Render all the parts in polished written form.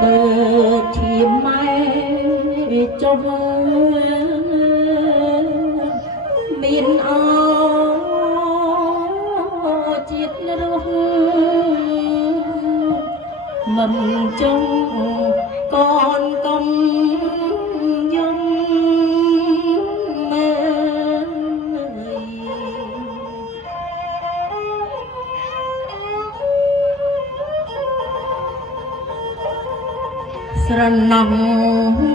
បើជាម៉ែចុះមានអជាតិរស់មិនចង់កូនកុំយំមើស្រណំ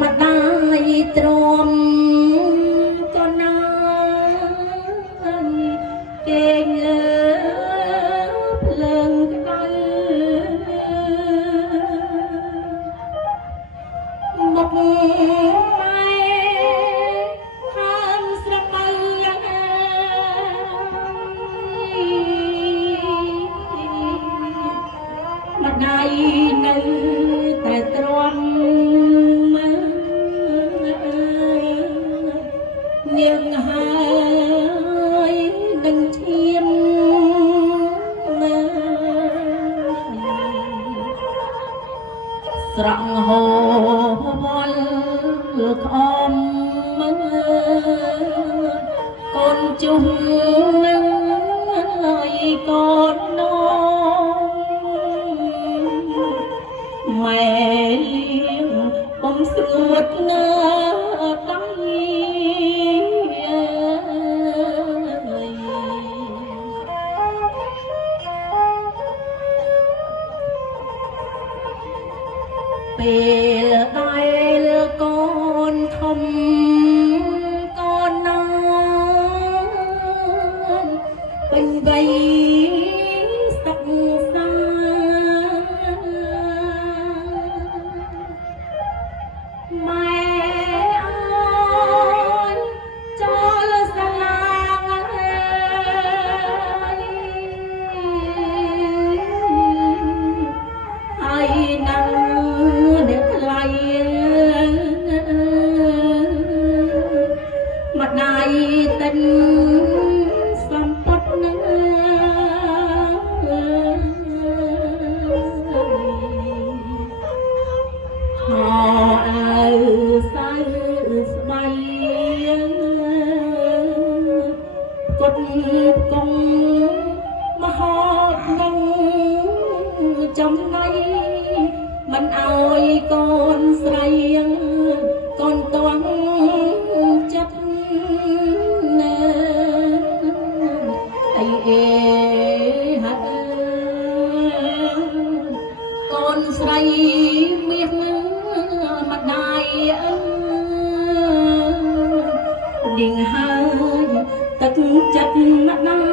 ម្ដាយទ្រាំក៏ណាគេងលើភ្លើងក្តៅមុខម៉ែហើមស្រមៅម្ដាយនៅតែទ្រាំនាងហើយនឹងឈាមស្រង់ហូរវល់ខំមើលកូនជុំហើយកូននោម៉ែលៀងបំស្រួតណាដៃពេលដែលកូនធំកូនណាពេញវ័យសិក្សាម៉ែអើយចូលសាលាហើយណាអ្នកថ្លៃម្ដាយទិញសម្ពត់នឹងហោអាវសៅស្បៃកុដកងមហោបនឹងចំណៃមិនអើយកូនស្រីកូនតួងចិត្តណាអីអេហាត់កូនស្រីមាសម្ដាយនាងហើយទឹកចិត្តម្ដាយ